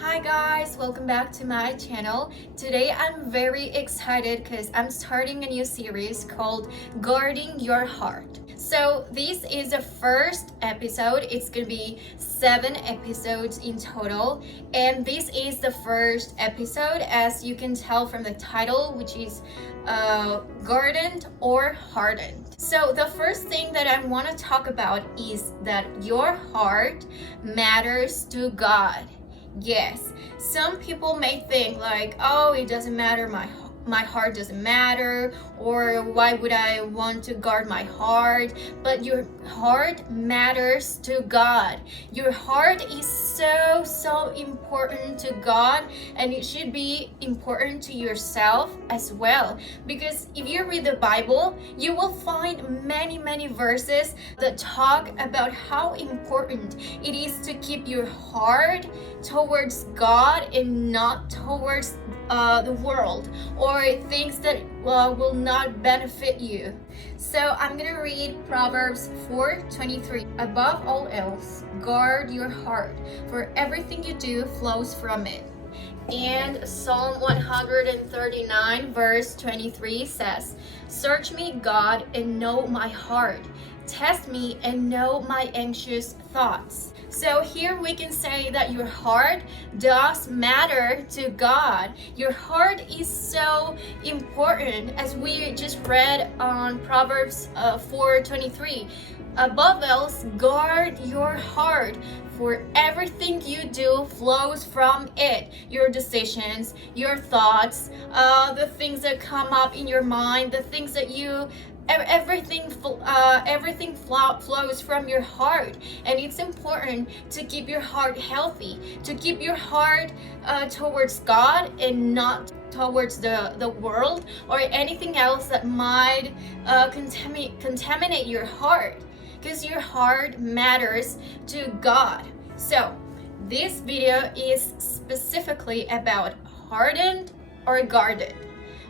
Hi guys, welcome back to my channel. Today I'm very excited because I'm starting a new series called Guarding Your Heart. So this is the first episode. It's gonna be 7 episodes in total, and this is the first episode, as you can tell from the title, which is Hardened or Hardened. So the first thing that I want to talk about is that your heart matters to God. Yes, some people may think like, oh, it doesn't matter, my heart doesn't matter, or why would I want to guard my heart? But your heart matters to God. Your heart is so important to God, and it should be important to yourself as well. Because if you read the Bible, you will find many verses that talk about how important it is to keep your heart towards God and not towards the world or things that will not benefit you. So I'm gonna read Proverbs 4:23. Above all else, guard your heart, for everything you do flows from it. And Psalm 139 verse 23 says, "Search me, God, and know my heart. Test me and know my anxious thoughts." So here we can say that your heart does matter to God. Your heart is so important, as we just read on Proverbs 4:23. Above else, guard your heart, for everything you do flows from it. Your decisions, your thoughts, the things that come up in your mind, the things that you everything flows from your heart. And it's important to keep your heart healthy, to keep your heart towards God and not towards the world or anything else that might contaminate your heart, because your heart matters to God. So this video is specifically about hardened or guarded.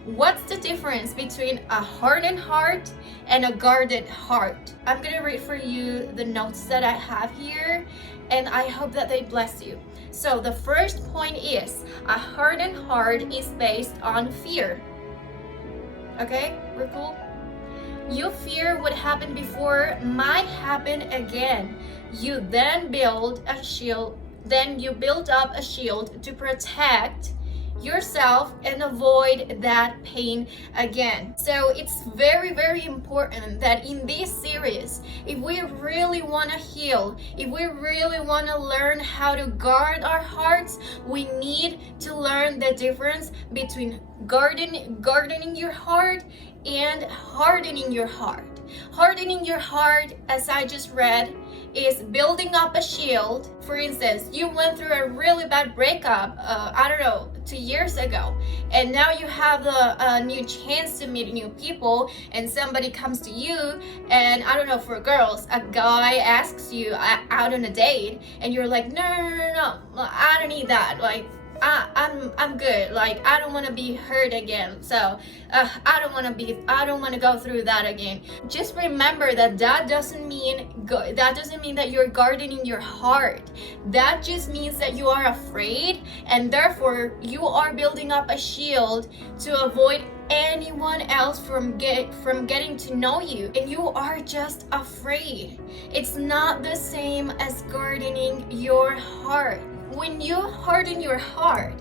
What's the difference between a hardened heart and a guarded heart? I'm gonna read for you the notes that I have here, and I hope that they bless you. So the first point is, a hardened heart is based on fear. Okay, we're cool? You fear what happened before might happen again. You then build up a shield to protect yourself and avoid that pain again. So it's very important that in this series, if we really want to heal, if we really want to learn how to guard our hearts, we need to learn the difference between gardening your heart and hardening your heart. Hardening your heart, as I just read, is building up a shield. For instance, you went through a really bad breakup, 2 years ago, and now you have a new chance to meet new people, and somebody comes to you, and for girls, a guy asks you out on a date, and you're like, no, I don't need that. Like, I'm good. Like, I don't want to be hurt again. So I don't want to go through that again. Just remember that doesn't mean that you're gardening your heart. That just means that you are afraid, and therefore you are building up a shield to avoid anyone else from getting to know you, and you are just afraid. It's not the same as gardening your heart. When you harden your heart,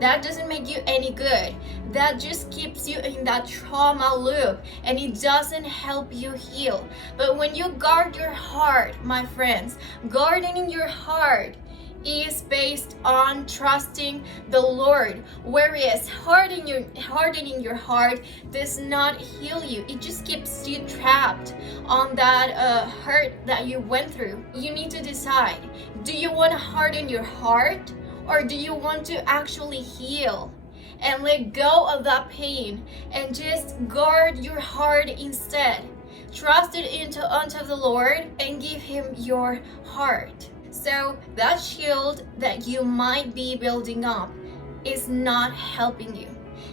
that doesn't make you any good. That just keeps you in that trauma loop, and it doesn't help you heal. But when you guard your heart, my friends, gardening your heart is based on trusting the Lord, whereas hardening your heart does not heal you. It just keeps you trapped on that hurt that you went through. You need to decide, do you want to harden your heart, or do you want to actually heal and let go of that pain and just guard your heart instead? Trust it unto the Lord and give Him your heart. So that shield that you might be building up is not helping you.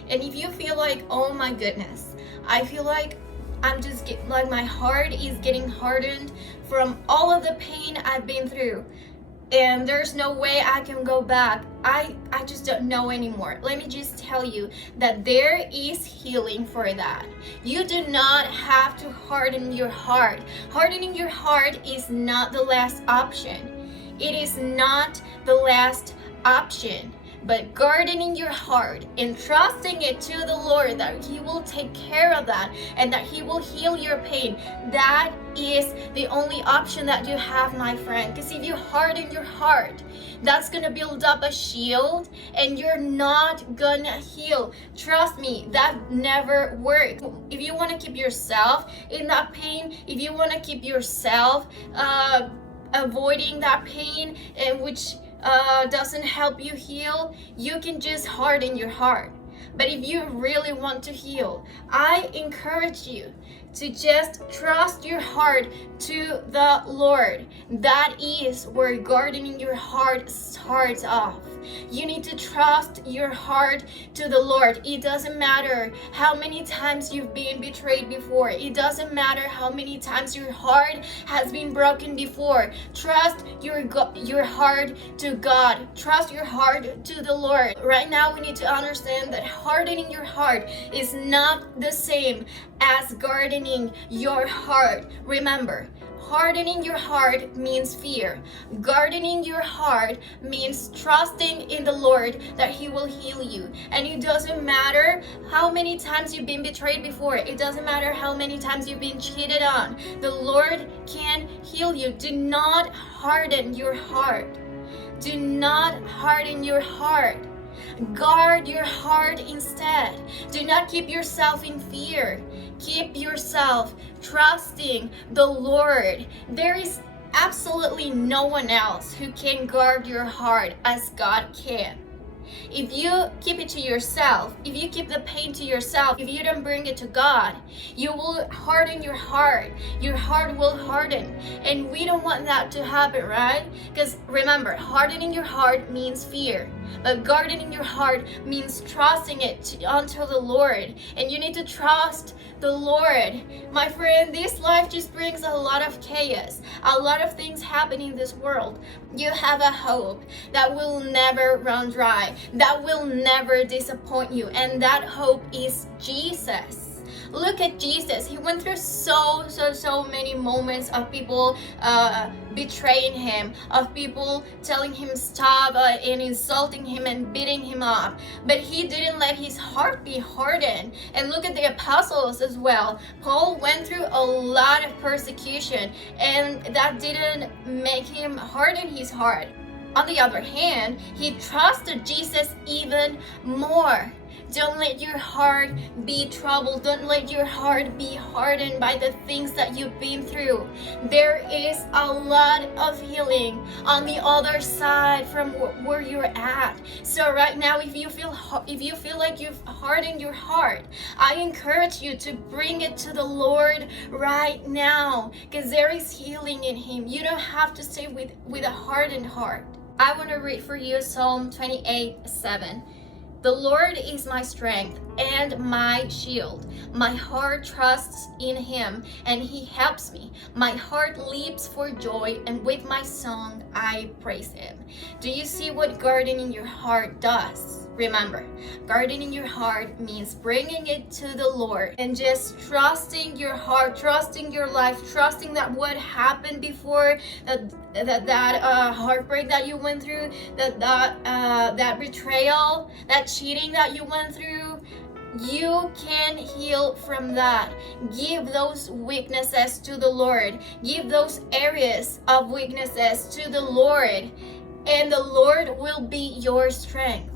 And if you feel like, oh my goodness, I feel like my heart is getting hardened from all of the pain I've been through, and there's no way I can go back. I just don't know anymore. Let me just tell you that there is healing for that. You do not have to harden your heart. Hardening your heart is not the last option. It is not the last option. But gardening your heart and trusting it to the Lord that He will take care of that and that He will heal your pain, that is the only option that you have, my friend. Because if you harden your heart, that's gonna build up a shield and you're not gonna heal. Trust me, that never works. If you want to keep yourself in that pain, if you want to keep yourself avoiding that pain, and which doesn't help you heal, you can just harden your heart. But if you really want to heal, I encourage you to just trust your heart to the Lord. That is where gardening your heart starts off. You need to trust your heart to the Lord. It doesn't matter how many times you've been betrayed before. It doesn't matter how many times your heart has been broken before. Trust your heart to God. Trust your heart to the Lord. Right now, we need to understand that hardening your heart is not the same as gardening your heart. Remember, hardening your heart means fear. Gardening your heart means trusting in the Lord that He will heal you. And it doesn't matter how many times you've been betrayed before. It doesn't matter how many times you've been cheated on. The Lord can heal you. Do not harden your heart. Do not harden your heart. Guard your heart instead. Do not keep yourself in fear. Keep yourself trusting the Lord. There is absolutely no one else who can guard your heart as God can. If you keep it to yourself, if you keep the pain to yourself, if you don't bring it to God, you will harden your heart. Your heart will harden. And we don't want that to happen, right? Because remember, hardening your heart means fear. But gardening your heart means trusting it unto the Lord. And you need to trust the Lord. My friend, this life just brings a lot of chaos. A lot of things happen in this world. You have a hope that will never run dry, that will never disappoint you. And that hope is Jesus. Look at Jesus. He went through so many moments of people betraying Him, of people telling Him stop and insulting Him and beating Him up. But He didn't let His heart be hardened. And look at the apostles as well. Paul went through a lot of persecution, and that didn't make him harden his heart. On the other hand, he trusted Jesus even more. Don't let your heart be troubled. Don't let your heart be hardened by the things that you've been through. There is a lot of healing on the other side from where you're at. So right now, if you feel like you've hardened your heart, I encourage you to bring it to the Lord right now, because there is healing in Him. You don't have to stay with a hardened heart. I want to read for you Psalm 28:7. The Lord is my strength and my shield. My heart trusts in Him, and He helps me. My heart leaps for joy, and with my song I praise Him. Do you see what gardening your heart does? Remember, gardening your heart means bringing it to the Lord and just trusting your heart, trusting your life, trusting that what happened before, that heartbreak that you went through, that betrayal, that cheating that you went through, you can heal from that. Give those weaknesses to the Lord. Give those areas of weaknesses to the Lord, and the Lord will be your strength.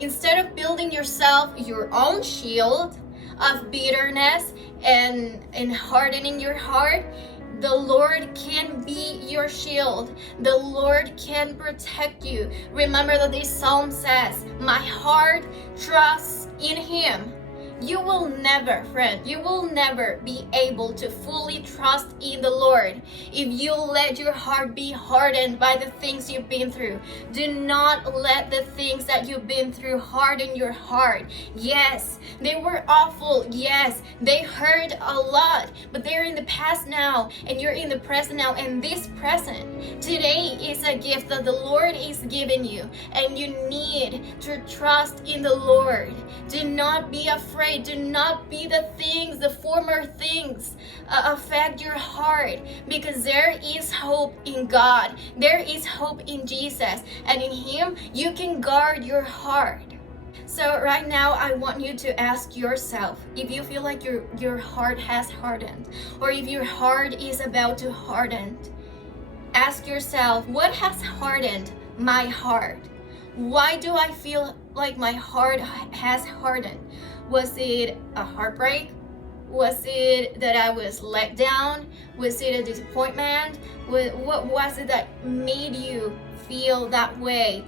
Instead of building yourself your own shield of bitterness and hardening your heart, the Lord can be your shield. The Lord can protect you. Remember that this psalm says, my heart trusts in Him. you will never, friend, you will never be able to fully trust in the Lord if you let your heart be hardened by the things you've been through. Do not let the things that you've been through harden your heart. Yes, they were awful. Yes, they hurt a lot, but they're in the past now, and you're in the present now. And this present today is a gift that the Lord is giving you, and you need to trust in the Lord. Do not be afraid. Do not be the former things affect your heart, because there is hope in God. There is hope in Jesus, and in Him you can guard your heart. So right now I want you to ask yourself, if you feel like your heart has hardened, or if your heart is about to harden, ask yourself, what has hardened my heart? Why do I feel like my heart has hardened? Was it a heartbreak? Was it that I was let down? Was it a disappointment? What was it that made you feel that way?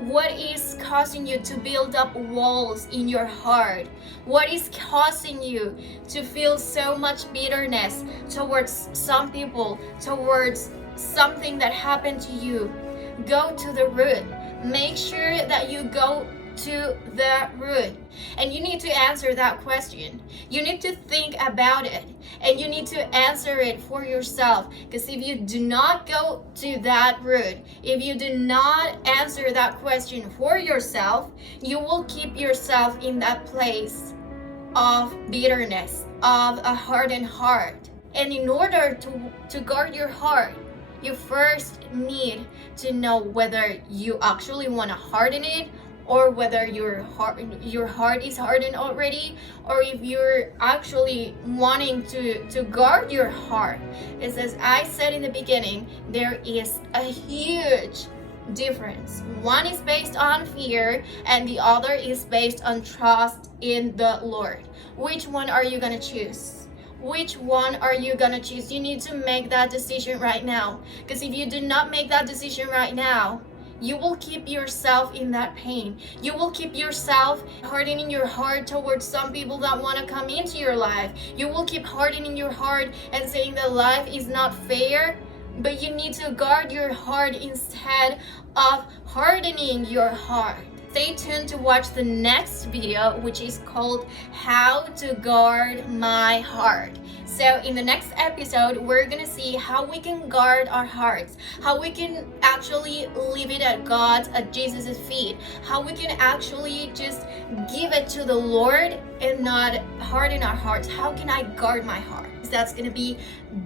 What is causing you to build up walls in your heart? What is causing you to feel so much bitterness towards some people, towards something that happened to you? Go to the root. Make sure that you go to the root. And you need to answer that question. You need to think about it, and you need to answer it for yourself. Because if you do not go to that root, if you do not answer that question for yourself, you will keep yourself in that place of bitterness, of a hardened heart. And in order to guard your heart, you first need to know whether you actually want to harden it, or whether your heart is hardened already, or if you're actually wanting to guard your heart. It's as I said in the beginning, there is a huge difference. One is based on fear, and the other is based on trust in the Lord. Which one are you gonna choose? Which one are you gonna choose? You need to make that decision right now. Because if you do not make that decision right now, you will keep yourself in that pain. You will keep yourself hardening your heart towards some people that want to come into your life. You will keep hardening your heart and saying that life is not fair. But you need to guard your heart instead of hardening your heart. Stay tuned to watch the next video, which is called How to Guard My Heart. So in the next episode, we're gonna see how we can guard our hearts, how we can actually leave it at God's, at Jesus' feet, how we can actually just give it to the Lord and not harden our hearts. How can I guard my heart? That's gonna be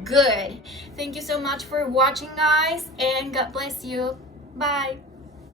good. Thank you so much for watching, guys, and God bless you. Bye.